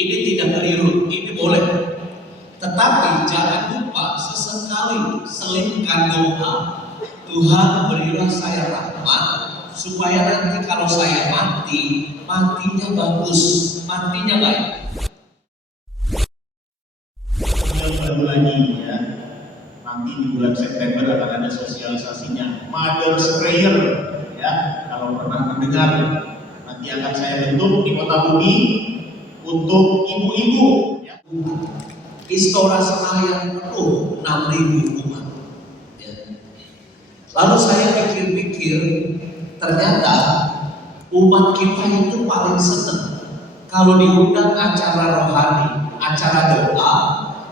Ini tidak keliru, ini boleh. Tetapi jangan lupa sesekali selipkan doa, Tuhan berilah saya rahmat supaya nanti kalau saya mati, matinya bagus, matinya baik. Baru lagi ya, nanti di bulan September akan ada sosialisasinya Mother's Prayer ya, kalau pernah mendengar. Nanti akan saya bentuk di Kota Bumi untuk ibu-ibu ya. Istora Senayan penuh 6.000 umat ya. Lalu saya pikir-pikir, ternyata umat kita itu paling senang kalau diundang acara rohani, acara doa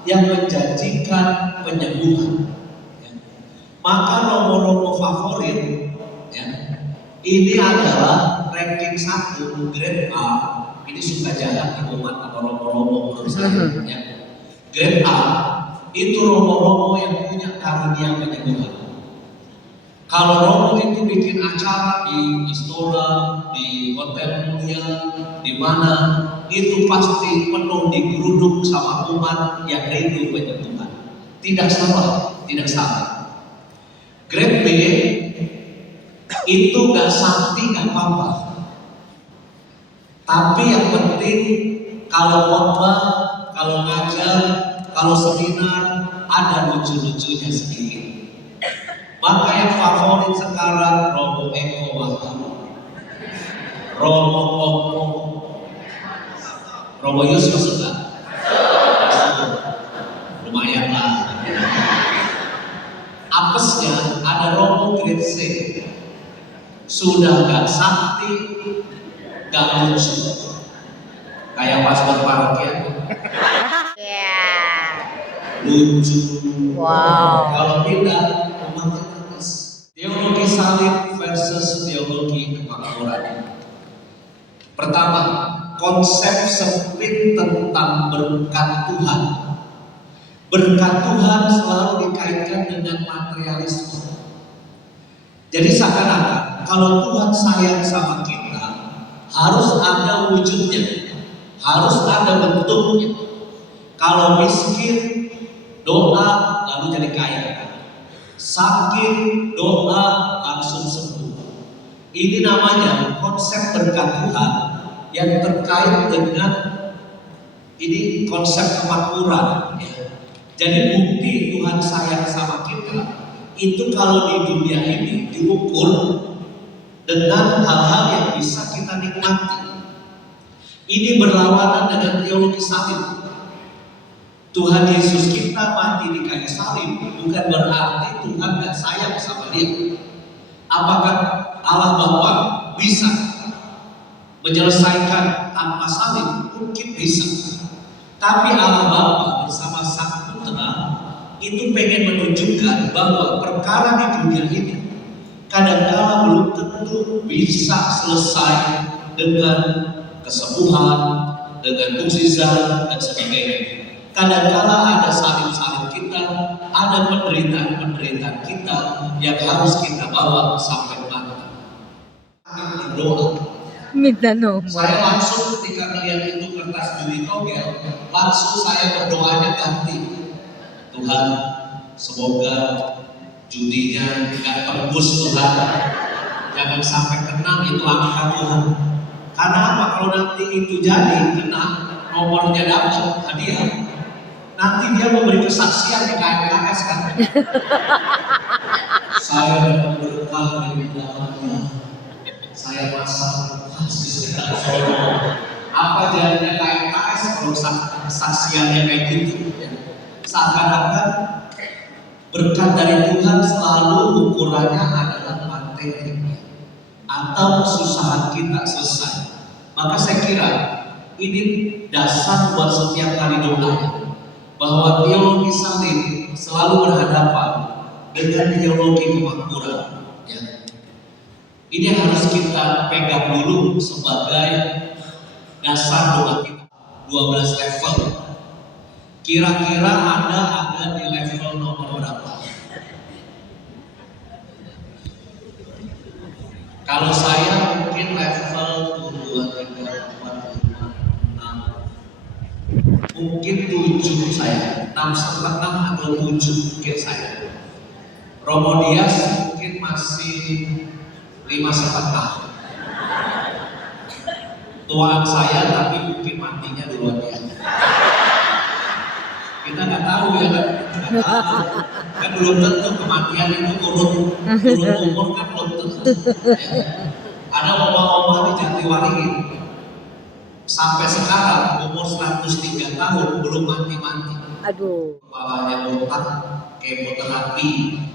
yang menjanjikan penyembuhan ya. Maka romo-romo favorit ya, ini adalah ranking 1 grade A. Ini suka jalan di umat atau romo-romo menurut saya ya. Grade A itu romo-romo yang punya karunia penyembuhan. Kalau romo itu bikin acara di Istora, di hotel mulia, di mana itu pasti penuh digeruduk sama umat yang rindu penyembuhan. Tidak salah, tidak salah. Grade B itu gak sakti gak apa-apa. Tapi yang penting kalau khotbah, kalau ngajar, kalau seminar ada lucu-lucunya sedikit. Maka yang favorit sekarang Romo Eko Wahyu, Romo Koko, Romo Yusuf sudah lumayan lah. Apesnya ada Romo Grade C, sudah gak sakti, gak lucu, kayak pastor parokian. Lucu. Wow. Kalau tidak, umatnya nangis. Teologi salib versus teologi kemakmuran. Pertama, konsep sempit tentang berkat Tuhan. Berkat Tuhan selalu dikaitkan dengan materialisme. Jadi seakan-akan kalau Tuhan sayang sama kita, harus ada wujudnya, harus ada bentuknya. Kalau miskin, doa lalu jadi kaya. Sakit, doa langsung sembuh. Ini namanya konsep berkat Tuhan yang terkait dengan ini konsep kemakmuran ya. Jadi bukti Tuhan sayang sama kita itu kalau di dunia ini diukur dengan hal-hal yang bisa kita nikmati. Ini berlawanan dengan teologi salib. Tuhan Yesus kita mati di kayu salib bukan berarti Tuhan gak sayang sama dia. Apakah Allah Bapa bisa menyelesaikan tanpa salib? Mungkin bisa. Tapi Allah Bapa bersama Sang Putra itu pengen menunjukkan bahwa perkara di dunia ini kadang-kala belum tentu bisa selesai dengan kesembuhan, dengan mukjizat dan sebagainya. Kadang-kala ada salib-salib kita, ada penderitaan-penderitaan kita yang harus kita bawa sampai mati. Berdoa. Minta nomor. Saya langsung ketika melihat itu kertas juri togel, langsung saya berdoanya ganti. Tuhan, semoga judinya tidak tembus Tuhan. Jangan sampai kena itu angka Tuhan. Karena apa? Kalau nanti itu jadi kena, nomornya dapat hadiah. Nanti dia memberi kesaksian di KMKS kan. Saya dapat berkah dari dalamnya. Saya pasang kasih sedang solo. Apa jadinya KMKS kalau kesaksiannya kayak gitu? Seakan-akan berkat dari Tuhan selalu ukurannya adalah materi atau kesusahan kita selesai. Maka saya kira ini dasar buat setiap kali doa. Bahwa teologi salib selalu berhadapan dengan teologi kemakmuran ya. Ini harus kita pegang dulu sebagai dasar doa kita. 12 level. Kira-kira Anda ada di level nomor berapa? Kalau saya mungkin level 2, 3, 4, 5, 6, mungkin 7 saya, 6,5 atau 7 mungkin saya. Romo Dias mungkin masih 5,5. Tuaan saya tapi mungkin matinya duluan dia. Kita nggak tahu ya kan, nggak tahu. Kan belum tentu kematian itu turun umur kan belum tentu. Ya. Ada oma-oma di Jatiwaringin sampai sekarang umur 103 tahun belum mati-mati. Aduh. Kepalanya botak, kemoterapi,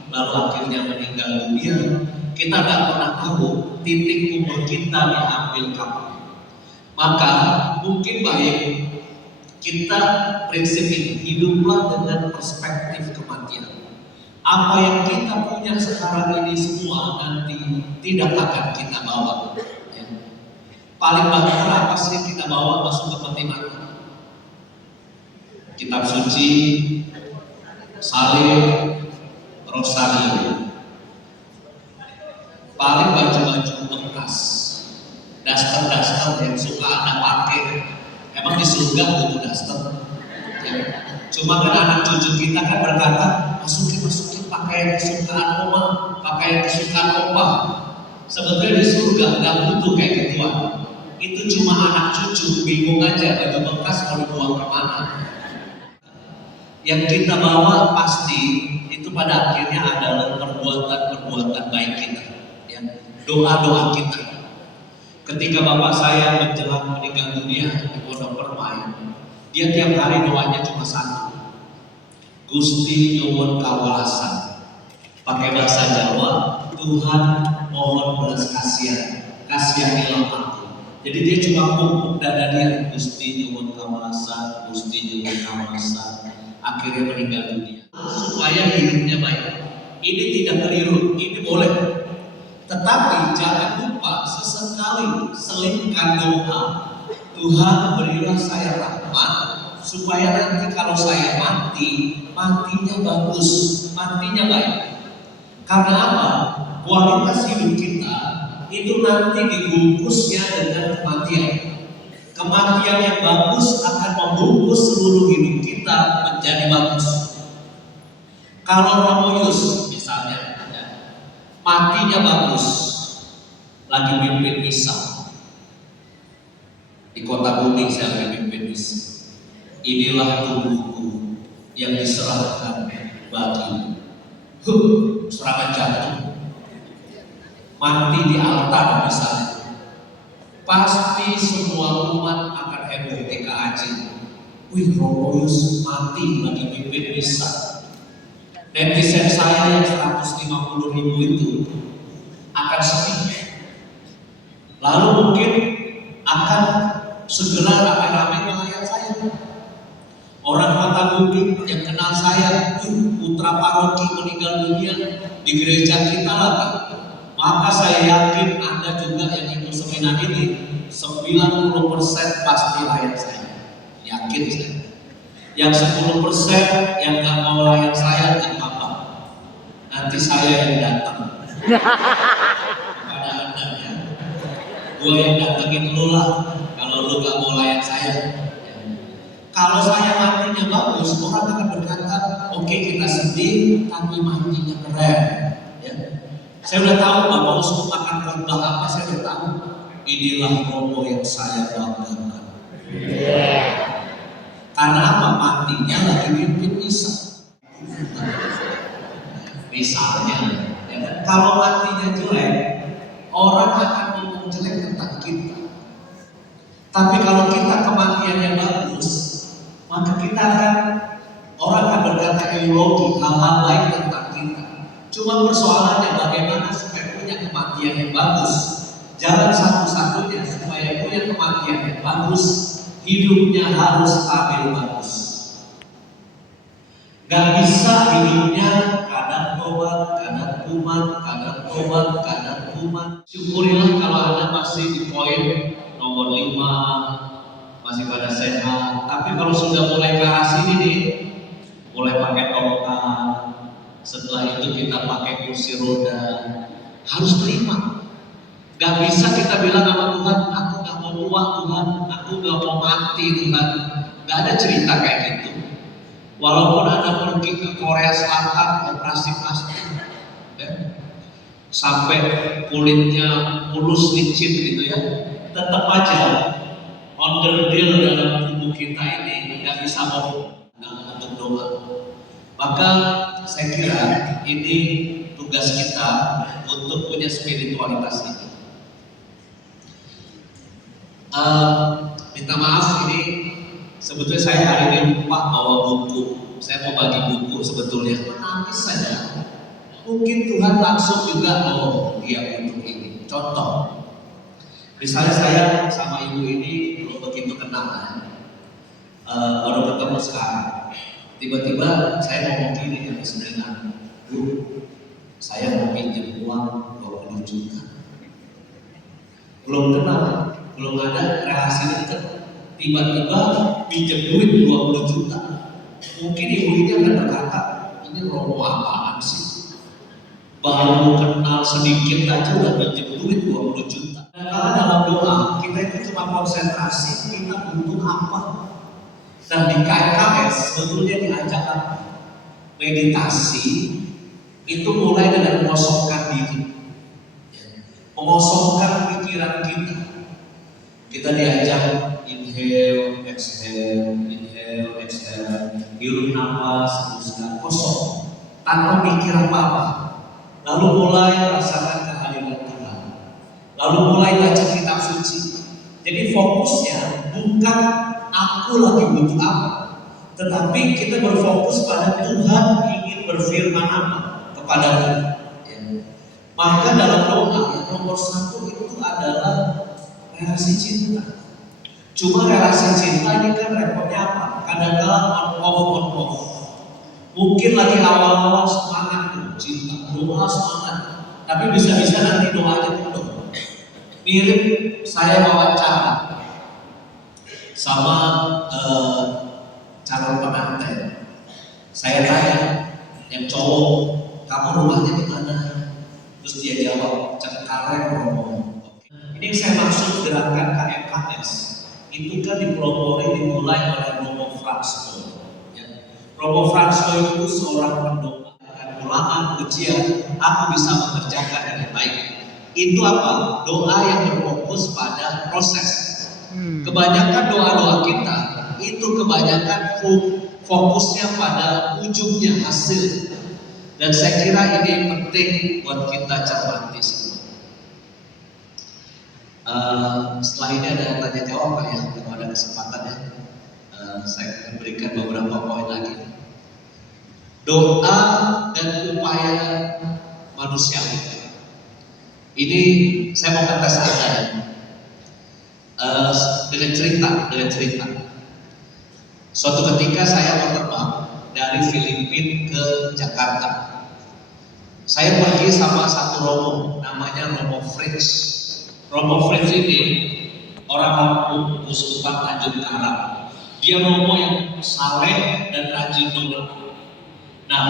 lalu akhirnya meninggal dunia. Kita nggak pernah tahu titik umur kita diambil kapan. Maka mungkin baik kita prinsipin hiduplah dengan perspektif kematian. Apa yang kita punya sekarang ini semua nanti tidak akan kita bawa. Ya. Paling banyak apa sih yang kita bawa masuk ke peti mati? Kitab suci, salib, rosario. Paling baju-baju bekas, daster-daster yang suka Anda pakai. Emang di surga butuh daster? Ya. Cuma kan anak cucu kita kan berkata, masukin pakaian kesukaan oma, pakaian kesukaan opa. Sebetulnya di surga nggak butuh kayak gituan. Itu cuma anak cucu bingung aja baju bekas mau dibuang kemana. Yang kita bawa pasti itu pada akhirnya adalah perbuatan baik kita, ya. Doa-doa kita. Ketika bapak saya menjelang meninggal dunia di Pondok Permai, dia tiap hari doanya cuma satu. Gusti nyuwun kawelasan. Pakai bahasa Jawa, Tuhan mohon belas kasihan, kasihanilah aku. Jadi dia cuma pupuk dada dia, Gusti nyuwun kawelasan, Gusti nyuwun kawelasan. Akhirnya meninggal dunia. Supaya hidupnya baik. Ini tidak keliru, ini boleh. Tetapi jangan lupa sesekali selipkan doa. Tuhan berilah saya rahmat supaya nanti kalau saya mati, matinya bagus, matinya baik. Karena apa? Kualitas hidup kita itu nanti dibungkusnya dengan kematian. Kematian yang bagus akan membungkus seluruh hidup kita menjadi bagus. Kalau Romo Yus misalnya, ya, matinya bagus, lagi mimpin misa di Kota Kuning, saya lagi mimpin misa. Inilah tubuhku yang diserahkan bagimu. Serangan jantung. Mati di altar misalnya. Pasti semua umat akan heboh TKAJ. Wih, Romo Yus mati lagi mimpin misa. Netizen saya yang 150.000 itu akan sedih. Lalu mungkin akan segera rame-rame melayat saya. Orang Kota Kuning yang kenal saya, putra paroki meninggal dunia di gereja kita lah. Maka saya yakin Anda juga yang ikut seminar ini 90% pasti layan saya. Yakin saya. Yang 10% yang gak mau layan saya gak apa-apa. Nanti saya yang datang. Pada Anda ya. Gue yang datengin lu lah kalau lu gak mau layan saya. Kalau saya matinya bagus, orang akan berkata, oke, kita sedih, tapi matinya keren. Ya. Saya udah tahu Bapak Uskup akan khotbah apa, saya udah tahu. Inilah Romo yang saya banggakan. Karena apa? Matinya lagi mimpin misa. Misalnya, ya kan? Kalau matinya jelek, orang akan ngomong jelek tentang kita. Tapi kalau kita kematiannya bagus, maka kita orang akan berkata eulogi, hal-hal baik tentang kita. Cuma persoalannya bagaimana supaya punya kematian yang bagus. Jalan satu-satunya supaya punya kematian yang bagus, hidupnya harus stabil bagus. Gak bisa hidupnya kadang tobat, kadang kumat, kadang tobat, kadang kumat. Syukurilah kalau Anda masih di poin nomor 5, masih pada sehat. Tapi kalau sudah mulai ke arah sini nih, mulai pakai tongkat, setelah itu kita pakai kursi roda, harus terima. Gak bisa kita bilang sama Tuhan, aku gak mau tua Tuhan, aku gak mau mati Tuhan. nggak ada cerita kayak gitu. Walaupun Anda pergi ke Korea Selatan operasi plastik, ya, sampai kulitnya mulus licin gitu ya, tetap aja onderdil dalam tubuh kita ini nggak bisa mau untuk doa. Maka saya kira ini tugas kita untuk punya spiritualitas ini. Minta maaf ini sebetulnya saya hari ini lupa bawa buku. Saya mau bagi buku sebetulnya. Menangis saja. Mungkin Tuhan langsung juga dia untuk ini. Contoh, misalnya saya sama ibu ini belum begitu kenal, baru ketemu sekarang. Tiba-tiba saya ngomong gini ya sebenarnya, Bu, saya mau pinjam uang 20 juta. Belum kenal, belum ada relasi dekat. Tiba-tiba pinjam duit 20 juta. Mungkin ibu ini akan berkata, ini romo apaan sih? Baru kenal sedikit aja udah pinjam duit 20 juta. Dan kalau dalam doa, kita itu cuma konsentrasi, kita butuh apa. Dan di KKS sebetulnya diajarkan meditasi itu mulai dengan mengosongkan diri, mengosongkan pikiran kita. Kita diajak inhale, exhale, hirup nafas, hembuskan, kosong, tanpa mikir apa-apa. Lalu mulai rasakan kehadiran Tuhan. Lalu mulai baca kitab suci. Jadi fokusnya bukan aku lagi butuh apa, tetapi kita berfokus pada Tuhan ingin berfirman apa kepada kita. Ya. Maka dalam doa yang nomor 1 itu adalah relasi cinta. Cuma relasi cinta ini kan repotnya apa? Kadang-kadang on off. Mungkin lagi awal-awal semangat tuh, cinta, doa semangat, tapi bisa-bisa nanti doanya penuh. Mirip saya wawancara sama calon pengantin. Saya tanya yang cowok, kamu rumahnya di mana? Terus dia jawab, Cengkareng, Romo. Ini yang saya maksud gerakan KMKS. Itu kan dipelopori dimulai oleh Romo Fransko. Ya. Romo Fransko itu seorang pendoa dan ulama ujian, aku bisa mengerjakan dengan baik. Itu apa? Doa yang berfokus pada proses. Kebanyakan doa-doa kita itu kebanyakan fokusnya pada ujungnya, hasil. Dan saya kira ini penting buat kita cermati semua. Setelah ini ada tanya jawab Pak ya, kalau ada kesempatan ya. Saya akan berikan beberapa poin lagi. Doa dan upaya manusiawi. Ini saya mau kata Anda ya. Dengan cerita. Suatu ketika saya berterbang dari Filipina ke Jakarta. Saya pergi sama satu romo, namanya Romo Fritz. Romo Fritz ini orang Lampung, Uskupan Tanjung Karang. Dia romo yang saleh dan rajin doa. Nah,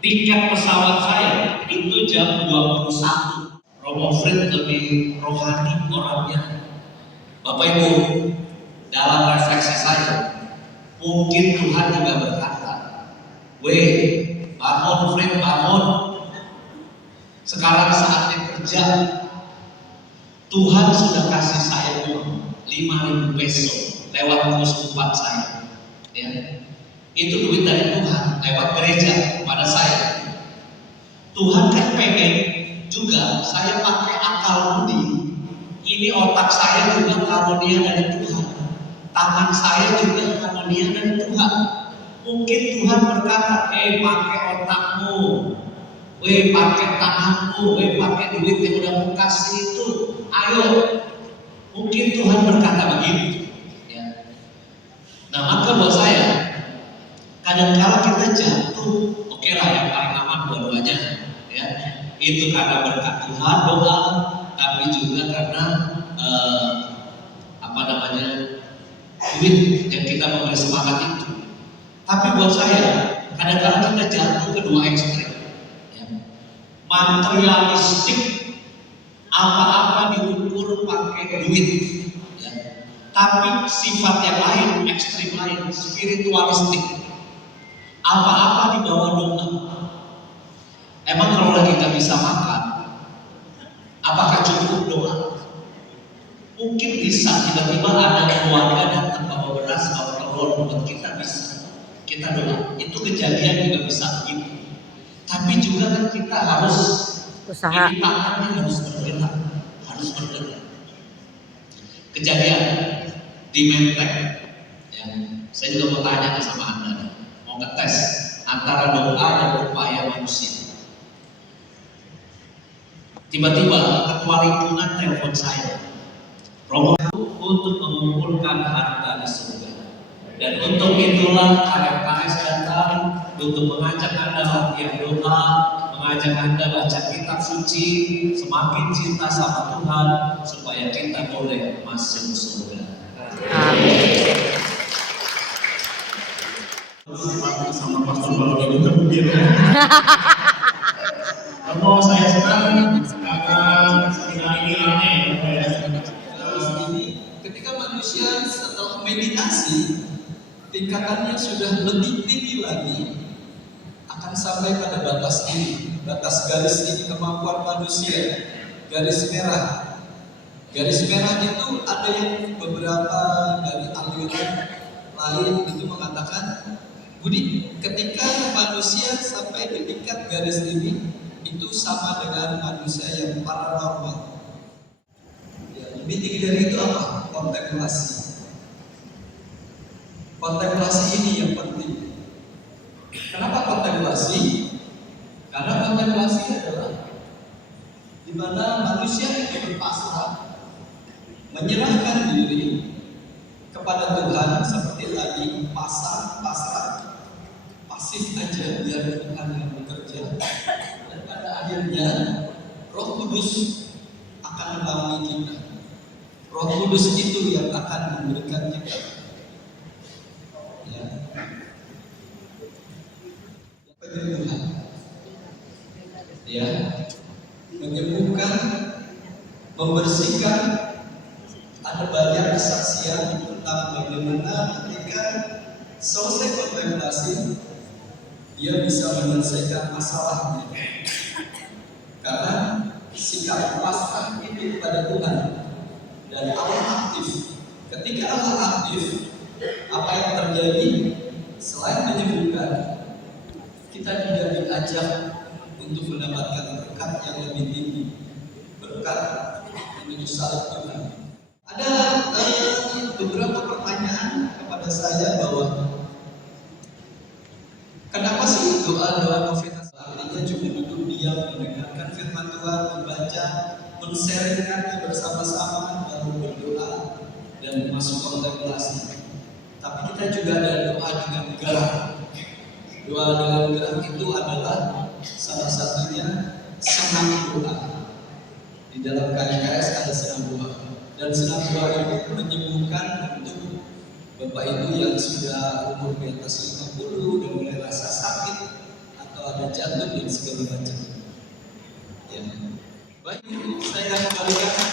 tiket pesawat saya itu jam 21. Romo Fritz lebih rohani orangnya. Bapak Ibu, dalam refleksi saya, mungkin Tuhan juga berkata, weh, bangun Fred, bangun. Sekarang saatnya kerja. Tuhan sudah kasih saya uang 5.000 peso lewat keuskupan saya. Ya. Itu duit dari Tuhan lewat gereja kepada saya. Tuhan kan pengen juga saya pakai akal budi. Ini otak saya juga karunia dari Tuhan. Tangan saya juga karunia dari Tuhan. Mungkin Tuhan berkata, pakai otakmu, pakai tanganmu, pakai duit yang udah aku kasih itu. Ayo. Mungkin Tuhan berkata begitu. Ya. Nah maka buat saya, kadang-kala kita jatuh, oke lah yang paling aman dua-duanya. Ya. Itu karena berkat Tuhan doa, tapi juga karena duit yang kita memberi semangat itu. Tapi buat saya, kadang-kadang kita jatuh ke dua ekstrem. Ya. Materialistik, apa-apa diukur pakai duit. Ya. tapi sifat yang lain, ekstrim lain, spiritualistik. Apa-apa di bawah doa. Emang kalau lagi nggak bisa makan, apakah cukup doa? Mungkin bisa, tiba-tiba ada keluarga datang bawa beras, bawa telur buat kita, bisa. Kita doa, itu kejadian juga bisa begitu. Tapi juga kan kita harus Usaha. ini tangannya harus bergerak, Kejadian di Menteng, ya, saya juga mau tanya sama Anda, mau ngetes antara doa dan upaya manusia. Tiba-tiba ketua lingkungan telepon saya, Romo, untuk mengumpulkan harta di surga. Dan untuk itulah KMKS datang untuk mengajak Anda latihan doa, mengajak Anda baca kitab suci, semakin cinta sama Tuhan, supaya kita boleh masuk surga. Amin. Sama Pastor Balon itu kemudian. Kalau saya senang karena sekali lagi ketika manusia setelah meditasi tingkatannya sudah lebih tinggi lagi, akan sampai pada batas ini, batas garis ini kemampuan manusia, garis merah. Garis merah itu ada yang beberapa dari aliran lain itu mengatakan, Budi, ketika manusia sampai di tingkat garis ini, itu sama dengan manusia yang paranormal. Ya, lebih tinggi dari itu apa? Kontemplasi. Kontemplasi ini yang penting. Kenapa kontemplasi? Karena kontemplasi adalah di mana manusia itu berpasrah, menyerahkan diri kepada Tuhan seperti tadi, pasrah, pasif aja biar Tuhan yang bekerja. Dan pada akhirnya Roh Kudus akan menaungi kita. Roh Kudus itu yang akan memberikan kita, ya, penyembuhan, ya, menyembuhkan, membersihkan. Ada banyak kesaksian tentang bagaimana ketika selesai kontemplasi dia bisa menyelesaikan masalahnya, karena sikap pasrah itu kepada Tuhan dan Allah aktif. Ketika Allah aktif, apa yang terjadi? Selain menyembuhkan, kita juga diajak untuk mendapatkan berkat yang lebih tinggi, berkat menuju salib Tuhan. Ada beberapa pertanyaan kepada saya bahwa kenapa sih doa-doa novena artinya cuma duduk diam mendengarkan firman Tuhan, membaca, men-sharingkannya bersama-sama, lalu berdoa dan masuk kontemplasi. Tapi kita juga ada doa dengan gerak. Doa dengan gerak itu adalah salah satunya senam doa. Di dalam KMKS ada senam doa. Dan senam doa itu menyembuhkan untuk Bapak Ibu yang sudah umur di atas 50 dan mulai rasa sakit atau ada jantung dan segala macam. Ya. Baik, saya kembalikan.